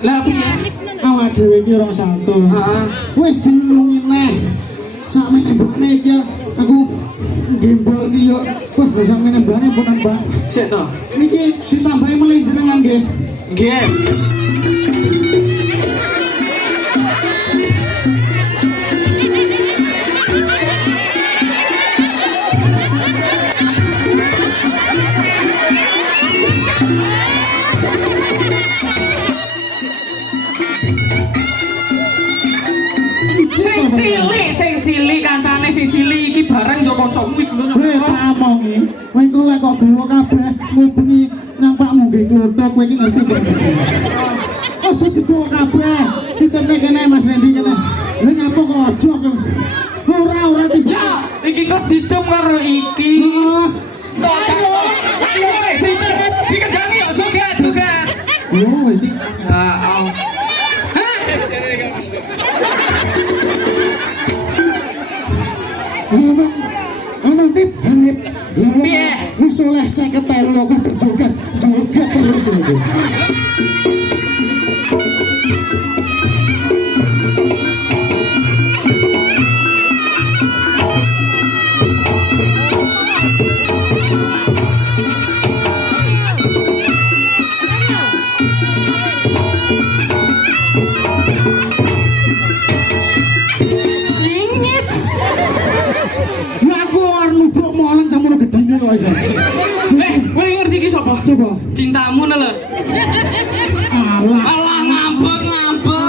Lah piye? Awak dhewe iki ora salto. Heeh. Wis dilungi neh. Sakmene mbane iki aku gembol iki yo. Wah, sakmene mbane pun Bang. Sik to. Niki ditambahi melih jenengan nggih. Nggih. Sing cilik kancane sing cilik iki bareng yo kancamu iki lho. Weh tak omongi, kowe iku lek kok gawa kabeh ngubengi nang pakmu nggih klothok kowe iki ngerti kok. Ojo dibawa kabeh. Ditene kene Mas Rendi kene. Lha nyapa kok ojo kok. Ora tiba. Ya, iki kok ditum karo iki. Ayo, dikendani yo joget. Oh, iki Ya, au. Hanip. Piye? Wis oleh 50.000 aku berjoget terus iki. Aku arep nubruk molen campur gedine kok iso. Kowe ngerti iki sapa? Coba. Cintamu lho. Alah. Alah ngambek. Alah.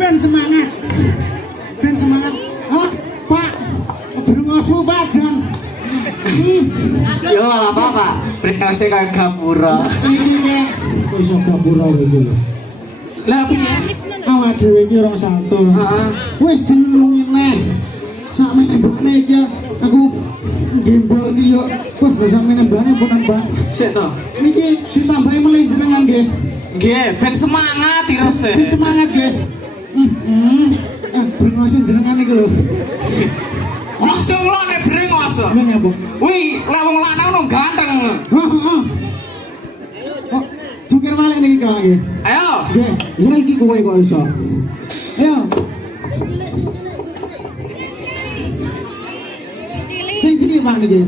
Ben semangat. Ben semangat. Oh, Pak. Brungosu Pak Jan. Yo apa Pak? Berkasih kayak gapura. Iki kek kok iso gapura iki lho. Lah piye? Awak dhewe iki ora santun. Heeh. Wis dilungi neh. Sakmene mbokne iki aku gembol iki yo. Wah, sakmene mbane punan, Pak. Sik to. Niki ditambahi meneh jenengan nggih. Nggih, ben semangat terus. Ben semangat nggih. Brengosin jenengan iki lho. Langsung lo nek brengos. Lha nyapa? Wih, lah wong lanang no ganteng. Heeh. Oh, jungkir balik niki Kak nggih. Ayo. Nggih, ya iki kowe kok iso. Ayo. Sing cilik Pak niki.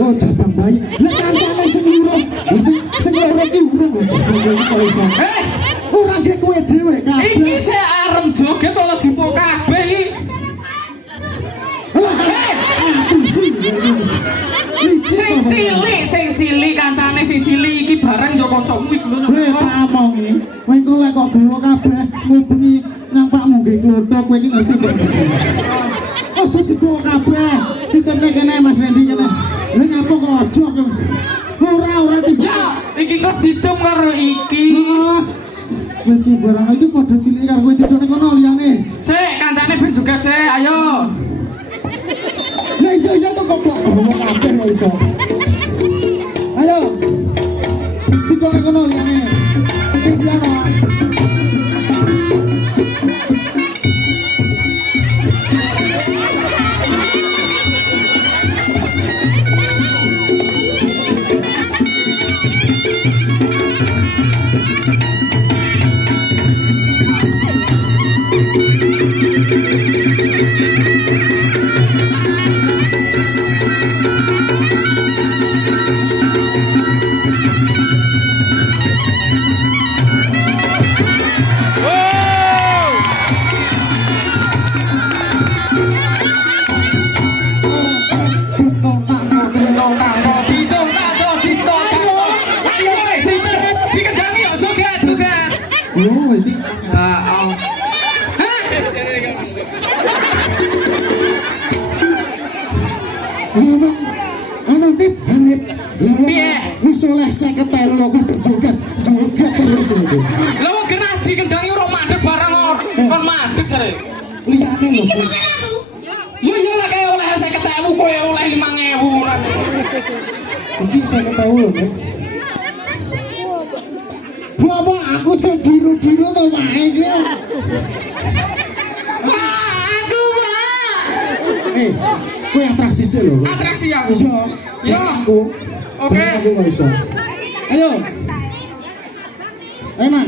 Oh, jabang bayi. Lah kancane sing urung. Sing loro iki urung kok iso. Ora ge kowe dhewe kabeh. Iki sik arem joget ora jumpo kabeh iki. Sing cilik kancane sing cilik iki bareng yo kanca wik lho. Tak omongi. Kowe engko lek kok gawa kabeh ngubengi nang pakmu nggih klothok kowe iki ngerti kok. Ojo dibawa kabeh. Ditene kene Mas Rendi kene. Lha nyapa kok ojo. Ora Ya, iki kok ditum karo iki. Iki barang iki padha cilik karo kowe didone kono liyane. Sik, kancane ben joget sik, ayo. Lah iso kok gawa kabeh kok iso. Ayo. Didone kono liyane. Piano. Oh, ini Hanif. Piye? Wis oleh 50.000 aku joget terus iki. Lha wong genah dikendangi ora mandeg barang kon mandeg jare. Liyane lho. Yo yo lek oleh 50.000 kowe oleh 5.000. Iki 50.000 lho. Bapak aku sing biru-biru to wae iki. Aduh, Pak. Kowe atraksi sih lho. Atraksi aku. Iya. Ya. Aku. Oke. Aku gak bisa. Ayo. Enak.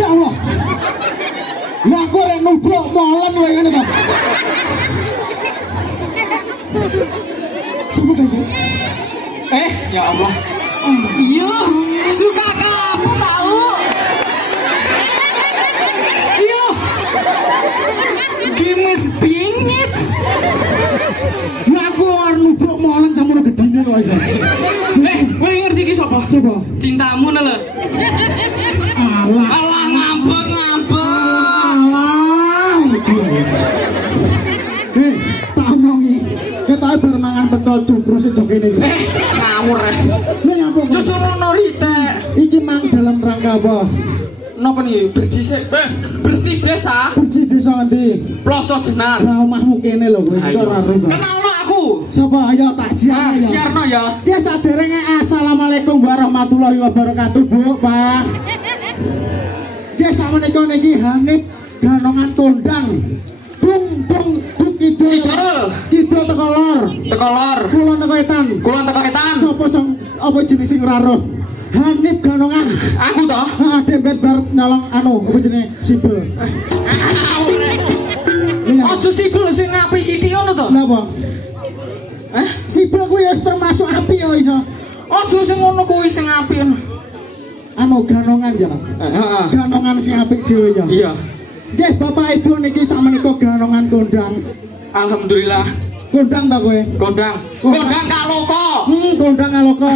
Ya Allah. Lah aku rek nubruk molen wae ngene to. Sebut aja. Ya Allah. Iya, suka kamu tahu. Iya. Gimis bingit. Lah aku arep nubruk molen samono gedine kok iso. Kowe ngerti iki sapa? Coba. Cintamu lho. Alah. Alah ngambek. Tak omongi. Ketoke bar mangan pentol cukru sejok kene iki. Ngawur. Lu nyapa kok? Yo ngono ritek. Iki mang dalam rangka apa? Napa nih bersih desa Bersih desa endi? Ploso Jenar. Lah omahmu kene lho kowe iki ora ero. Kenal aku. Sapa ayo tak siar ya. Siarno ya. Ya saderenge assalamualaikum warahmatullahi wabarakatuh, Bu, Pak. Ya sakmenika niki Hanif Ganongan Kondang. Dung kidul. Kidul teko lor. Teko lor. Kulon teko etan. Kulon teko etan. Sopo sing apa jenis sing ora roh? Hanif Ganongan. Aku toh. Heeh, dempet bar nyolong apa jenenge sibel. Ojo sibel sing ngapi sithik ngono to. Napa? Sibel kuwi ya termasuk api ya iso. Ojo sing ngono kuwi sing ngapi. Ganongan ya. Heeh. Ganongan sing apik dhewe ya. Iya. Nggih, Bapak Ibu niki sakmenika Ganongan Kondang. Alhamdulillah. Kondang ta kowe? Kondang kaloko. Kondang aloko.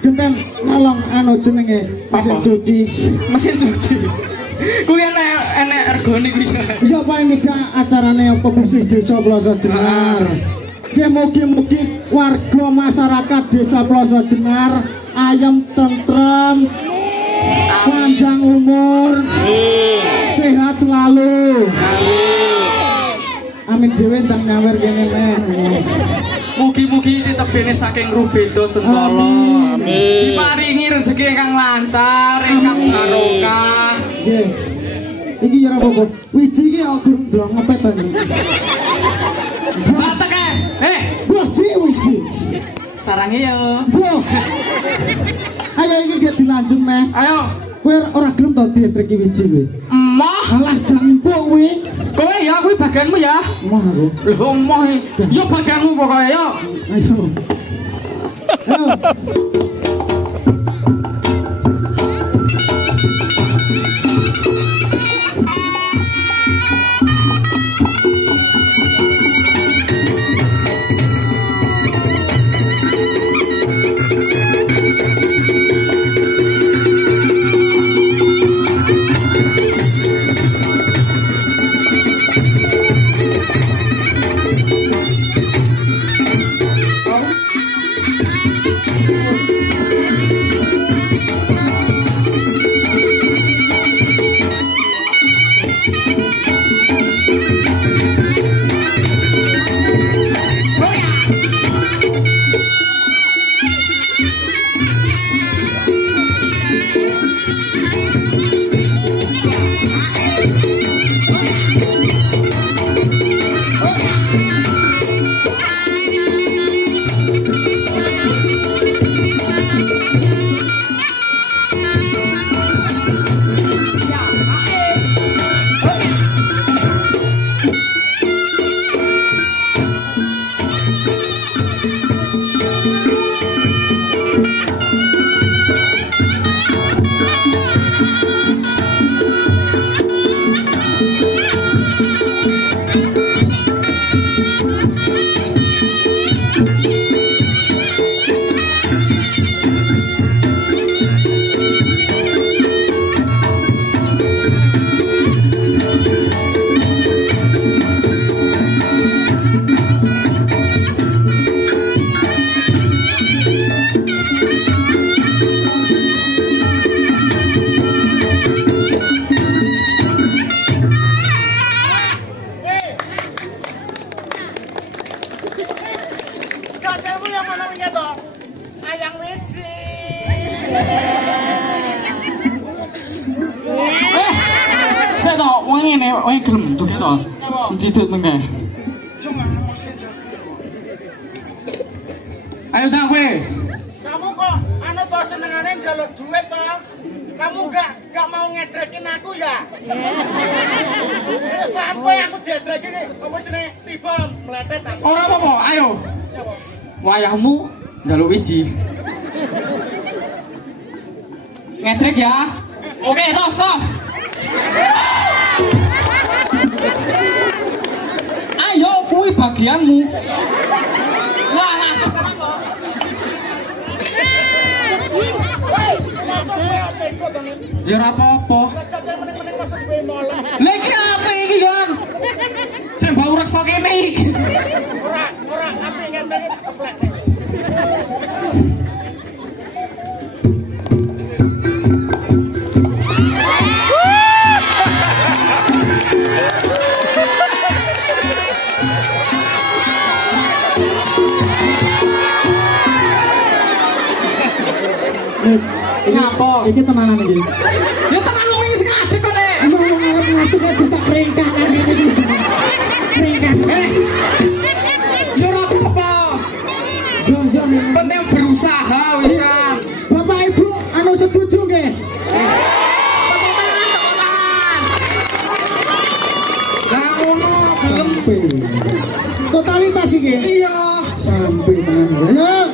Genten nolong jenenge mesin Apa? cuci. Mesin cuci. Kuwi enek ergone kuwi. Iya Pak ini acarane apa bersih desa Ploso Jenar. Nggih mugi-mugi warga masyarakat desa Ploso Jenar ayam tentrem, panjang umur, sehat selalu. Amin dhewe ndang nyawer kene neh. Mugi-mugi ditebene saking Rubedo Sentolo. Diparingi rezeki ingkang lancar, ingkang barokah. Nggih. Iki ya apa-apa. Wiji iki aku ndang ngepet to. Tak teke. Wiji wiji. Sarange ya. Bro. Ayo iki gak dilanjut meh. Ayo. Kowe ora gelem to dietrek wiji kowe. Emoh. Alah jampuk kowe. Kowe ya kuwi bagianmu ya. Emoh aku. Lho emoh. Yo bagianmu pokoke yo. Ayo. Ayo. kowe ngene, kowe gelem joget to. Ngidut mengke. Ayo tak kowe. Kamu kok anu to senengane njaluk duit to? Kamu gak mau ngedrekin aku ya? Sampai aku diedrekin kamu jenenge tiba meletet aku. Ora apa-apa, ayo. Wayahmu njaluk wiji. Ngedrek ya. Oke, tos. Ayo kuwi bagianmu. Wah, ngantuk tenan kok. Ya ora apa-apa. Lah iki apa iki, Gon? Sing bau reksa kene iki. Ora api ngenteni keplek. Ngapa? Iki tenanan iki. Ya tenan wong iki sing ngadeg kok nek. Emang wong arep ngadeg kok ditak ringkangan ngene iki. Ringkangan. Ya ora apa-apa. Yo. Penting berusaha wisan. Bapak Ibu anu setuju nggih? Tepuk tangan. Lah ngono gelem. Totalitas iki. Iya. Sampai mana?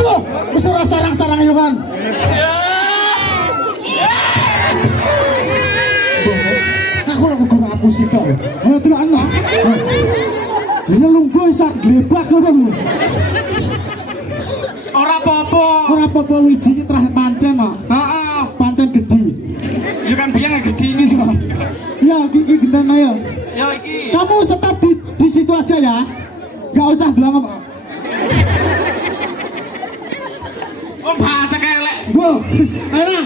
Ayo. Wis ora sarang-sarang yo kan. Aku lho kudu hapus sik tok. Ayo delokno. Ya lungguh sak glebak ngono lho. Ora apa-apa. Ora apa-apa wiji iki trah pancen kok. Heeh. Pancen gedhi. Ya kan biyen gedhi ini. Ya iki gendang ayo. Ya iki. Kamu tetap di situ aja ya. Gak usah bilang apa. Oh, batek elek. Wo, enak.